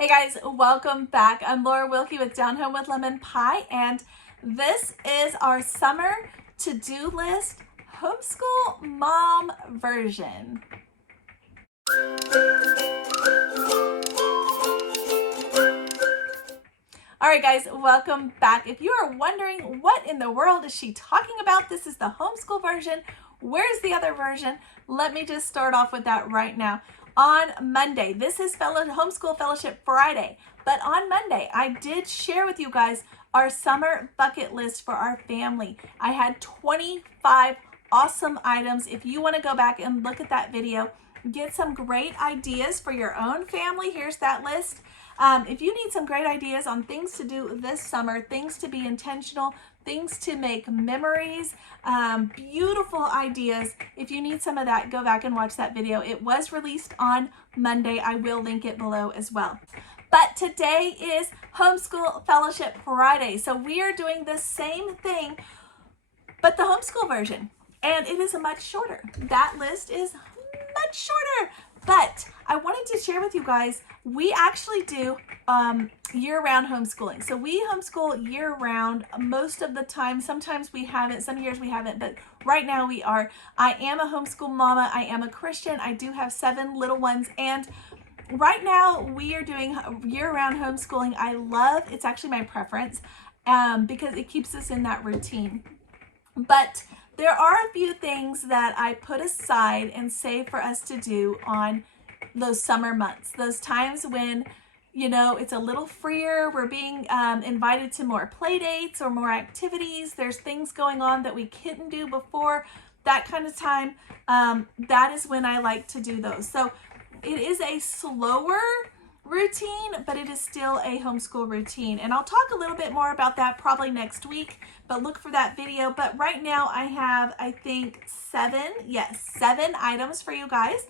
Hey guys, welcome back. I'm Laura Wilkie with Down Home with Lemon Pie, and this is our summer to-do list homeschool mom version. All right, guys, welcome back. If you are wondering what in the world is she talking about, this is the homeschool version. Where's the other version? Let me just start off with that right now. On Monday, this is Homeschool Fellowship Friday, but on Monday, I did share with you guys our summer bucket list for our family. I had 25 awesome items. If you want to go back and look at that video, get some great ideas for your own family, here's that list. If you need some great ideas on things to do this summer, things to be intentional, things to make memories, beautiful ideas, if you need some of that, go back and watch that video. It was released on Monday. I will link it below as well. But today is Homeschool Fellowship Friday. So we are doing the same thing, but the homeschool version. And it is much shorter. That list is much shorter. But I wanted to share with you guys, we actually do year-round homeschooling. So we homeschool year-round most of the time. Sometimes we haven't, some years we haven't, but right now we are. I am a homeschool mama. I am a Christian. I do have 7 little ones. And right now we are doing year-round homeschooling. I love, it's actually my preference because it keeps us in that routine. But there are a few things that I put aside and save for us to do on those summer months, those times when, you know, it's a little freer. We're being invited to more play dates or more activities. There's things going on that we couldn't do before, that kind of time. That is when I like to do those. So it is a slower routine, but it is still a homeschool routine. And I'll talk a little bit more about that probably next week, but look for that video. But right now I have, I think 7 items for you guys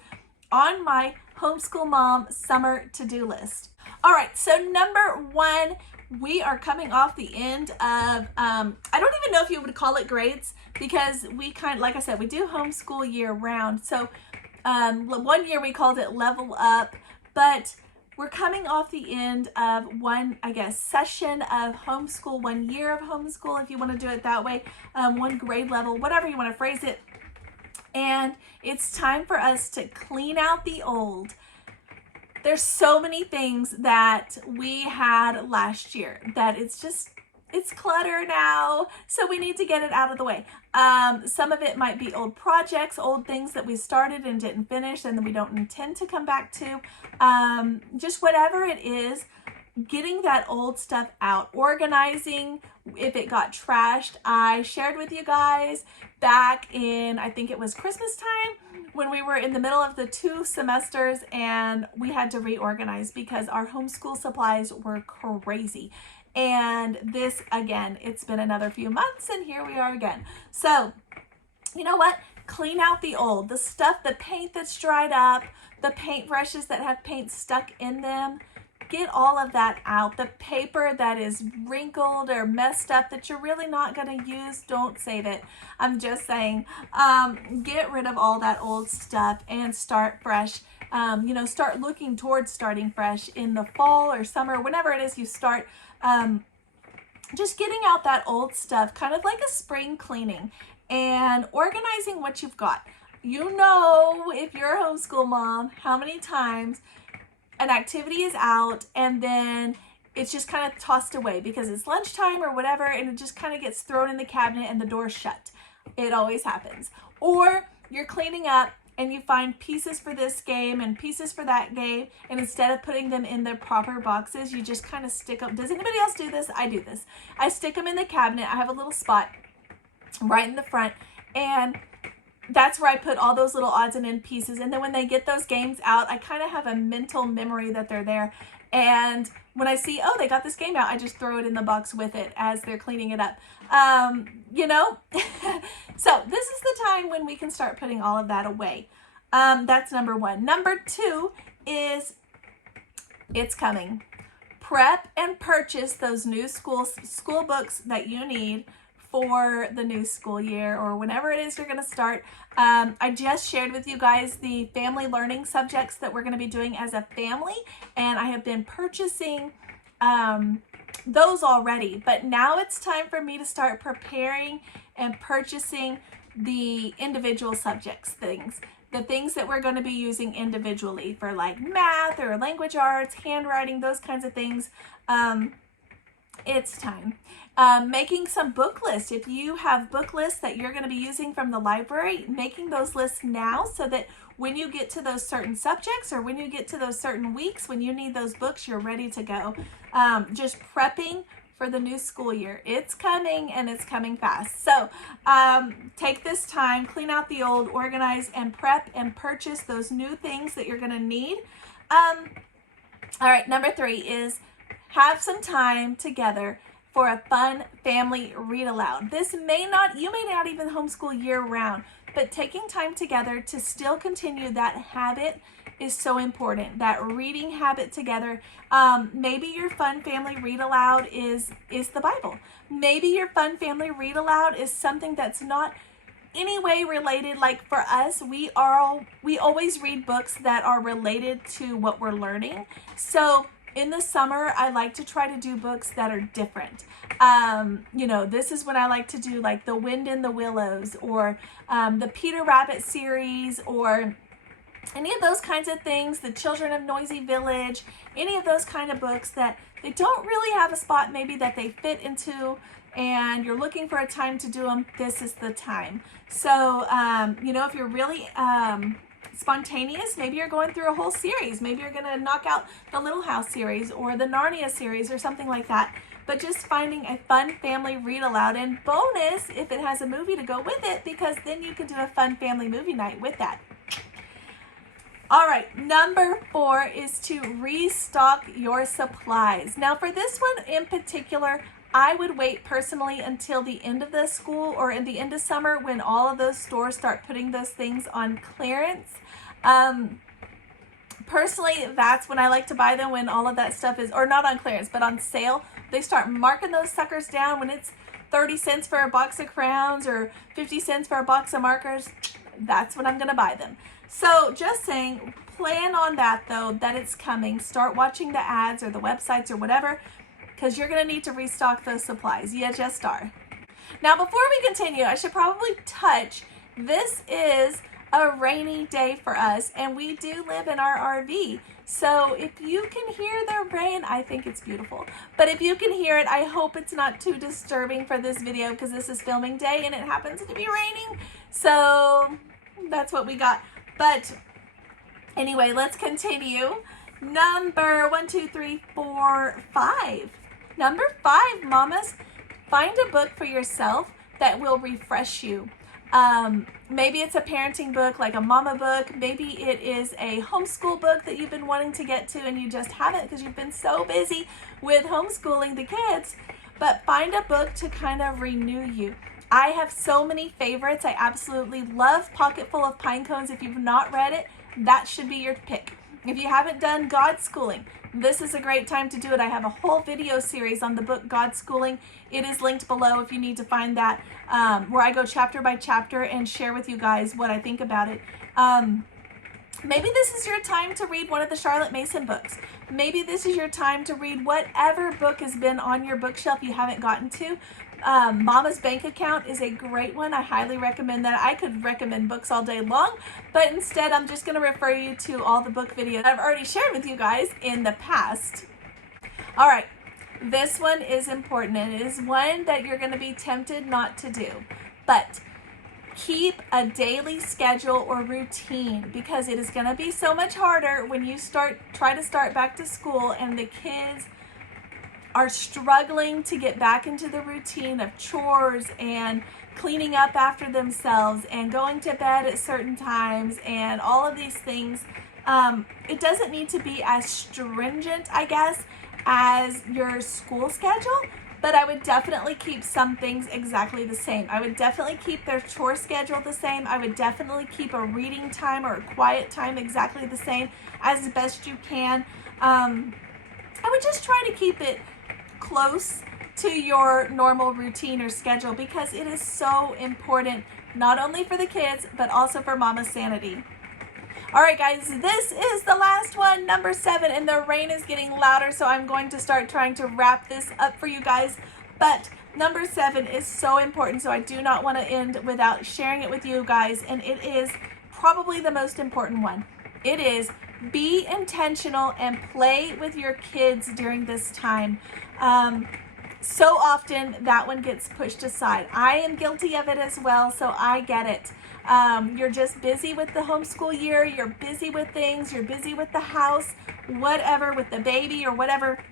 on my homeschool mom summer to-do list. All right, so number 1, we are coming off the end of, I don't even know if you would call it grades, because we like I said, we do homeschool year round. So one year we called it level up, but we're coming off the end of one, I guess, session of homeschool, 1 year of homeschool, if you want to do it that way, 1 grade level, whatever you want to phrase it. And it's time for us to clean out the old. There's so many things that we had last year that it's clutter now, so we need to get it out of the way. Some of it might be old projects, old things that we started and didn't finish and that we don't intend to come back to. Just whatever it is, getting that old stuff out, organizing if it got trashed. I shared with you guys back in, I think it was Christmas time, when we were in the middle of the 2 semesters and we had to reorganize because our homeschool supplies were crazy. And this, again, it's been another few months and here we are again. So, you know what? Clean out the old, the stuff, the paint that's dried up, the paintbrushes that have paint stuck in them. Get all of that out. The paper that is wrinkled or messed up that you're really not going to use, don't save it. I'm just saying, get rid of all that old stuff and start fresh. You know, start looking towards starting fresh in the fall or summer, whenever it is you start. Just getting out that old stuff, kind of like a spring cleaning, and organizing what you've got. You know, if you're a homeschool mom, how many times an activity is out and then it's just kind of tossed away because it's lunchtime or whatever, and it just kind of gets thrown in the cabinet and the door's shut. It always happens. Or you're cleaning up and you find pieces for this game and pieces for that game, and instead of putting them in their proper boxes, you just kind of stick them. Does anybody else do this? I do this. I stick them in the cabinet. I have a little spot right in the front, and that's where I put all those little odds and end pieces. And then when they get those games out, I kind of have a mental memory that they're there. And when I see, oh, they got this game out, I just throw it in the box with it as they're cleaning it up. You know, so this is the time when we can start putting all of that away. That's number 1. Number 2 is it's coming. Prep and purchase those new school books that you need for the new school year or whenever it is you're going to start. I just shared with you guys the family learning subjects that we're going to be doing as a family, and I have been purchasing those already, but now it's time for me to start preparing and purchasing the individual subjects the things that we're going to be using individually for like math or language arts, handwriting, those kinds of things. It's time. Making some book lists. If you have book lists that you're going to be using from the library, making those lists now so that when you get to those certain subjects or when you get to those certain weeks, when you need those books, you're ready to go. Just prepping for the new school year. It's coming, and it's coming fast. So take this time, clean out the old, organize and prep and purchase those new things that you're going to need. All right, number 3 is have some time together for a fun family read aloud. You may not even homeschool year round, but taking time together to still continue that habit is so important, that reading habit together. Maybe your fun family read aloud is the Bible. Maybe your fun family read aloud is something that's not any way related. Like for us, we always read books that are related to what we're learning. So in the summer, I like to try to do books that are different. This is when I like to do like The Wind in the Willows or the Peter Rabbit series or any of those kinds of things, The Children of Noisy Village, any of those kind of books that they don't really have a spot maybe that they fit into and you're looking for a time to do them, this is the time. So, if you're really spontaneous, maybe you're going through a whole series. Maybe you're going to knock out the Little House series or the Narnia series or something like that. But just finding a fun family read aloud, and bonus if it has a movie to go with it, because then you can do a fun family movie night with that. All right, number 4 is to restock your supplies. Now for this one in particular, I would wait personally until the end of the school or in the end of summer when all of those stores start putting those things on clearance. Personally, that's when I like to buy them, when all of that stuff is, or not on clearance, but on sale. They start marking those suckers down when it's 30 cents for a box of crayons or 50 cents for a box of markers. That's when I'm going to buy them. So just saying, plan on that though, that it's coming. Start watching the ads or the websites or whatever, because you're going to need to restock those supplies. You just are. Now, before we continue, I should probably touch, this is a rainy day for us, and we do live in our RV. So if you can hear the rain, I think it's beautiful. But if you can hear it, I hope it's not too disturbing for this video, because this is filming day and it happens to be raining. So that's what we got. But anyway, let's continue. Number 5. Number 5, mamas, find a book for yourself that will refresh you. Maybe it's a parenting book, like a mama book. Maybe it is a homeschool book that you've been wanting to get to and you just haven't because you've been so busy with homeschooling the kids. But find a book to kind of renew you. I have so many favorites. I absolutely love Pocketful of Pine Cones. If you've not read it, that should be your pick. If you haven't done God Schooling, this is a great time to do it. I have a whole video series on the book God Schooling. It is linked below if you need to find that, where I go chapter by chapter and share with you guys what I think about it. Maybe this is your time to read one of the Charlotte Mason books. Maybe this is your time to read whatever book has been on your bookshelf you haven't gotten to. Mama's Bank Account is a great one. I highly recommend that. I could recommend books all day long, but instead I'm just going to refer you to all the book videos I've already shared with you guys in the past. All right, this one is important, and it is one that you're going to be tempted not to do, but keep a daily schedule or routine, because it is going to be so much harder when you try to start back to school and the kids are struggling to get back into the routine of chores and cleaning up after themselves and going to bed at certain times and all of these things. It doesn't need to be as stringent, I guess, as your school schedule, but I would definitely keep some things exactly the same. I would definitely keep their chore schedule the same. I would definitely keep a reading time or a quiet time exactly the same as best you can. I would just try to keep it close to your normal routine or schedule, because it is so important, not only for the kids, but also for mama's sanity. All right, guys, this is the last one, number 7, and the rain is getting louder, so I'm going to start trying to wrap this up for you guys. But number 7 is so important, so I do not want to end without sharing it with you guys, and it is probably the most important one. It is be intentional and play with your kids during this time. So often that one gets pushed aside. I am guilty of it as well, so I get it. You're just busy with the homeschool year, you're busy with things, you're busy with the house, whatever, with the baby or whatever.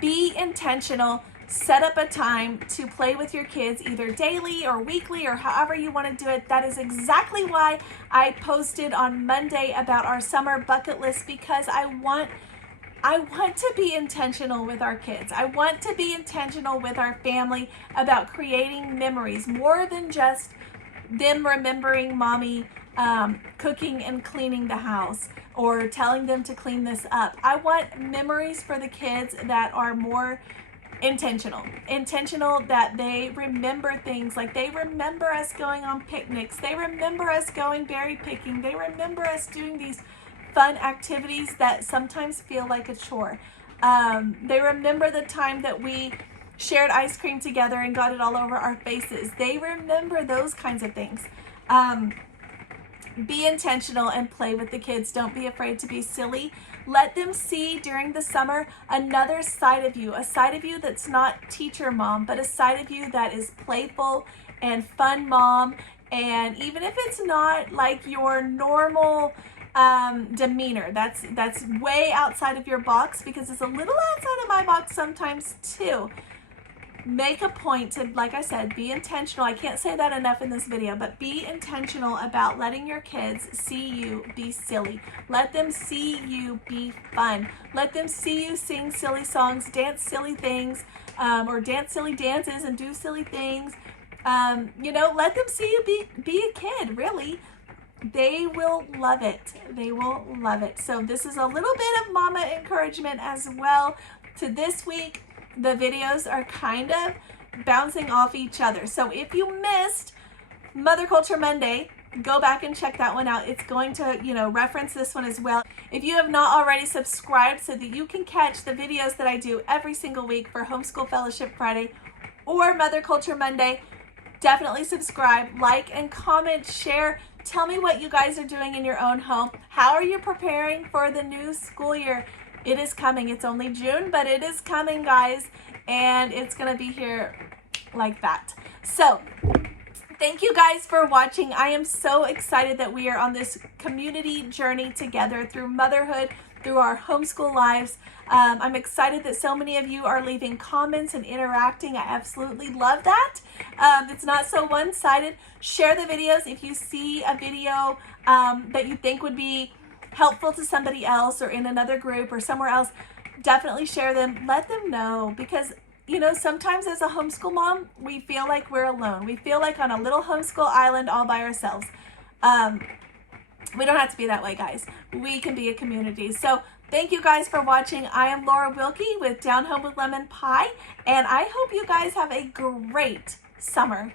Be intentional. Set up a time to play with your kids, either daily or weekly or however you want to do it. That is exactly why I posted on Monday about our summer bucket list, because I want to be intentional with our kids. I want to be intentional with our family about creating memories, more than just them remembering mommy cooking and cleaning the house or telling them to clean this up. I want memories for the kids that are more intentional, that they remember things, like they remember us going on picnics, they remember us going berry picking, they remember us doing these fun activities that sometimes feel like a chore. They remember the time that we shared ice cream together and got it all over our faces. They remember those kinds of things. Be intentional and play with the kids. Don't be afraid to be silly. Let them see during the summer another side of you, a side of you that's not teacher mom, but a side of you that is playful and fun mom. And even if it's not like your normal demeanor, that's way outside of your box, because it's a little outside of my box sometimes too. Make a point to, like I said, be intentional. I can't say that enough in this video, but be intentional about letting your kids see you be silly. Let them see you be fun. Let them see you sing silly songs, dance silly things, or dance silly dances and do silly things. Let them see you be a kid, really. They will love it. They will love it. So this is a little bit of mama encouragement as well to this week. The videos are kind of bouncing off each other. So if you missed Mother Culture Monday, go back and check that one out. It's going to, reference this one as well. If you have not already subscribed so that you can catch the videos that I do every single week for Homeschool Fellowship Friday or Mother Culture Monday, definitely subscribe, like and comment, share. Tell me what you guys are doing in your own home. How are you preparing for the new school year? It is coming. It's only June, but it is coming, guys, and it's going to be here like that. So thank you guys for watching. I am so excited that we are on this community journey together through motherhood, through our homeschool lives. I'm excited that so many of you are leaving comments and interacting. I absolutely love that. It's not so one-sided. Share the videos. If you see a video that you think would be helpful to somebody else or in another group or somewhere else, definitely share them. Let them know, because sometimes as a homeschool mom, we feel like we're alone. We feel like on a little homeschool island all by ourselves. We don't have to be that way, guys. We can be a community. So thank you guys for watching. I am Laura Wilkie with Down Home with Lemon Pie, and I hope you guys have a great summer.